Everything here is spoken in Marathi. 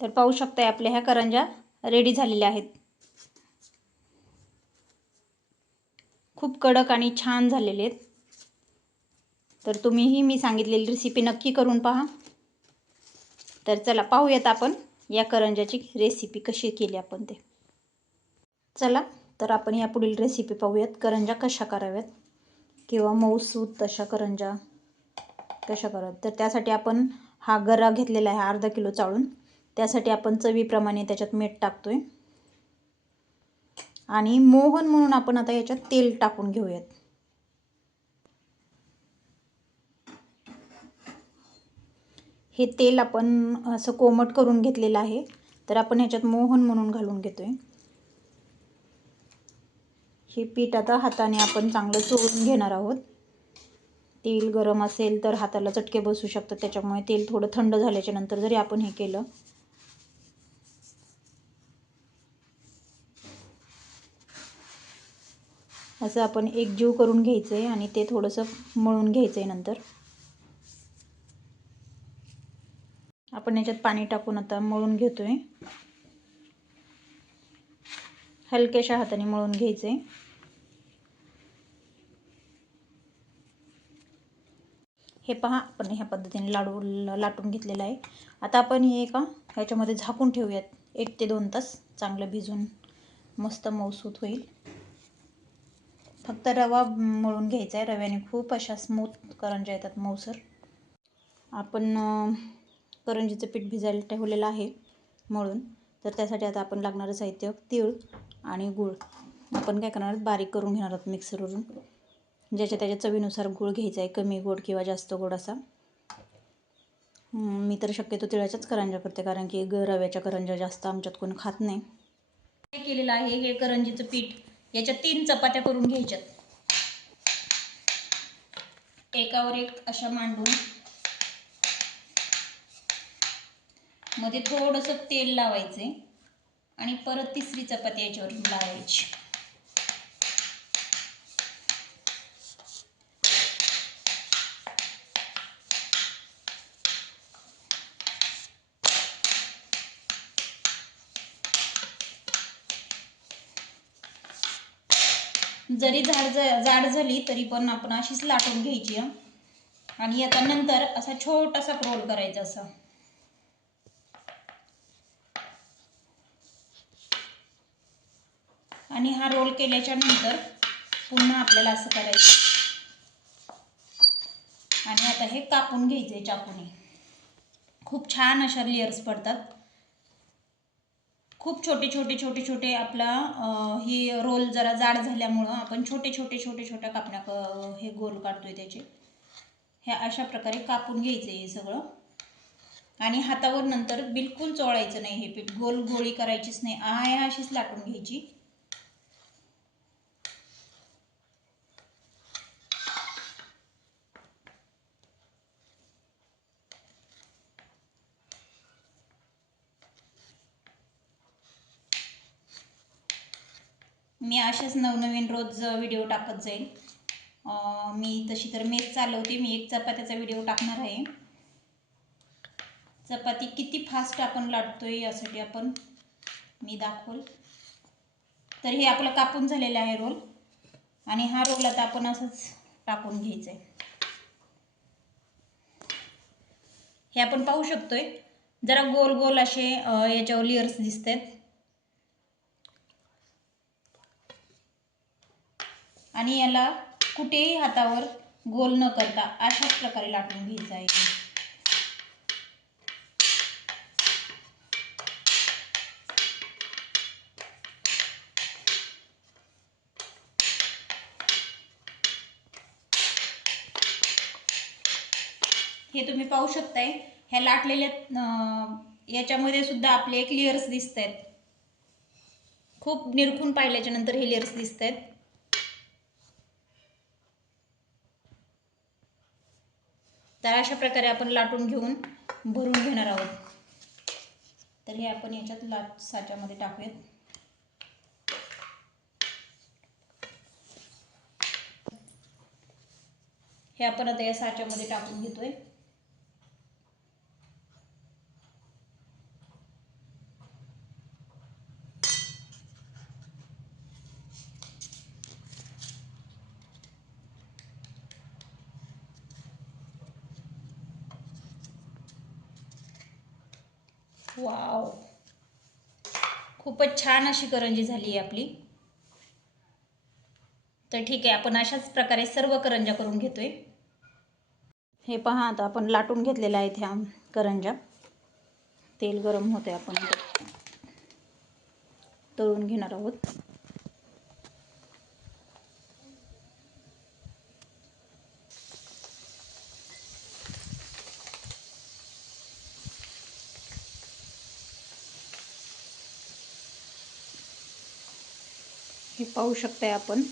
तर पाहू शकताय आपल्या ह्या करंजा रेडी झालेल्या आहेत. खूप कडक आणि छान झालेले आहेत. तर तुम्हीही मी सांगितलेली रेसिपी नक्की करून पहा. तर चला पाहूयात आपण या करंजाची रेसिपी कशी केली आपण ते. चला तर आपण या पुढील रेसिपी पाहूयात. करंजा कशा कराव्यात? किंवा मऊसूत तशा करंजा कशा कराव्यात? तर त्यासाठी आपण हा गरा घेतलेला आहे अर्धा किलो चाळून. त्यासाठी आपण चवीप्रमाणे त्याच्यात मीठ टाकतो आहे आणि मोहन म्हणून आपण आता याच्यात तेल टाकून घेऊयात. हे तेल आपण असं कोमट करून घेतलेलं आहे. तर आपण ह्याच्यात मोहन म्हणून घालून घेतोय. हे पीठ आता हाताने आपण चांगलं चोळून घेणार आहोत. तेल गरम असेल तर हाताला चटके बसू शकतात. त्याच्यामुळे तेल थोडं थंड झाल्याच्यानंतर जरी आपण हे केलं असं आपण एकजीव करून घ्यायचं आहे आणि ते थोडंसं मळून घ्यायचं आहे नंतर. आपण याच्यात पाणी टाकून आता मळून घेतोय. हलक्याशा हाताने मळून घ्यायचे हे पहा आपण ह्या पद्धतीने लाडू लाटून घेतलेलं आहे. आता आपण हे का ह्याच्यामध्ये झाकून ठेवूयात. एक ते दोन तास चांगलं भिजून मस्त मऊसूत होईल. फक्त रवा मळून घ्यायचा आहे रव्याने खूप अशा स्मूथ करंज्या येतात मऊसर. आपण करंजीचं पीठ भिजायला ठेवलेलं आहे मळून. तर त्यासाठी आता आपण लागणारं साहित्य तीळ आणि गूळ. आपण काय करणार बारीक करून घेणार आहोत मिक्सरवरून. ज्याच्या त्याच्या चवीनुसार गूळ घ्यायचा आहे कमी गोड किंवा जास्त गोड असा. मी तर शक्यतो तिळाच्याच करंजा करते कारण की ग रव्याच्या करंजा जास्त आमच्यात कोण खात नाही. काय केलेलं आहे हे करंजीचं पीठ? याच्या तीन चपात्या करून घ्यायच्यात. एकावर एक अशा मांडून. मध्ये थोडंसं तेल लावायचे आणि परत तिसरी चपाती याच्यावर लावायची. जरी झाड जाड झाली तरी पण आपण अशीच लाटून घ्यायची आणि आता नंतर असा छोटासा रोल करायचा असा. आणि हा रोल केल्याच्यानंतर पुन्हा आपल्याला असं करायचं. आणि आता हे कापून घ्यायचे चाकूने. खूप छान अशा लेअर्स पडतात. खूप छोटे छोटे छोटे छोटे आपला ही रोल जरा जाड झाल्यामुळं आपण छोटे छोटे छोटे छोट्या कापण्या हे गोल काढतोय त्याचे. ह्या अशा प्रकारे कापून घ्यायचं हे सगळं. आणि हातावर नंतर बिलकुल चोळायचं नाही हे पीठ. गोल गोळी करायचीच नाही. आय अशीच लाटून घ्यायची. मी असेच नवनवीन रोज व्हिडिओ टाकत जाईल मी तशी तर मेस चालवते. मी एक चपात्याचा व्हिडिओ टाकणार आहे. चपाती किती फास्ट आपण लाटतो आहे यासाठी आपण मी दाखवल. तर हे आपलं कापून झालेलं आहे रोल. आणि हा रोल आता आपण असंच टाकून घ्यायचं आहे हे आपण पाहू शकतोय. जरा गोल गोल असे याच्यावर लेअर्स दिसत आहेत आणि याला कुठेही हातावर गोल न करता अशाच प्रकारे लाटून घ्यायचं आहे. हे तुम्ही पाहू शकताय. ह्या लाटलेल्या याच्यामध्ये सुद्धा आपले एक लेयर्स दिसत आहेत खूप निरखून पाहिल्याच्या नंतर हे लेयर्स दिसत आहेत तर अशा प्रकारे आपण लाटून घेऊन भरून घेणार आहोत. तर हे आपण याच्यात लाट साच्यामध्ये टाकूयात. हे आपण आता या साच्यामध्ये टाकून घेतोय. वाव खूपच छान अशी करंजी झाली आहे आपली. तर ठीक आहे आपण अशाच प्रकारे सर्व करंजा करून घेतोय. हे पहा आता आपण लाटून घेतलेल्या आहेत ह्या करंजा तेल गरम होते आपण. तळून घेणार आहोत. हे पाहू शकताय आपण.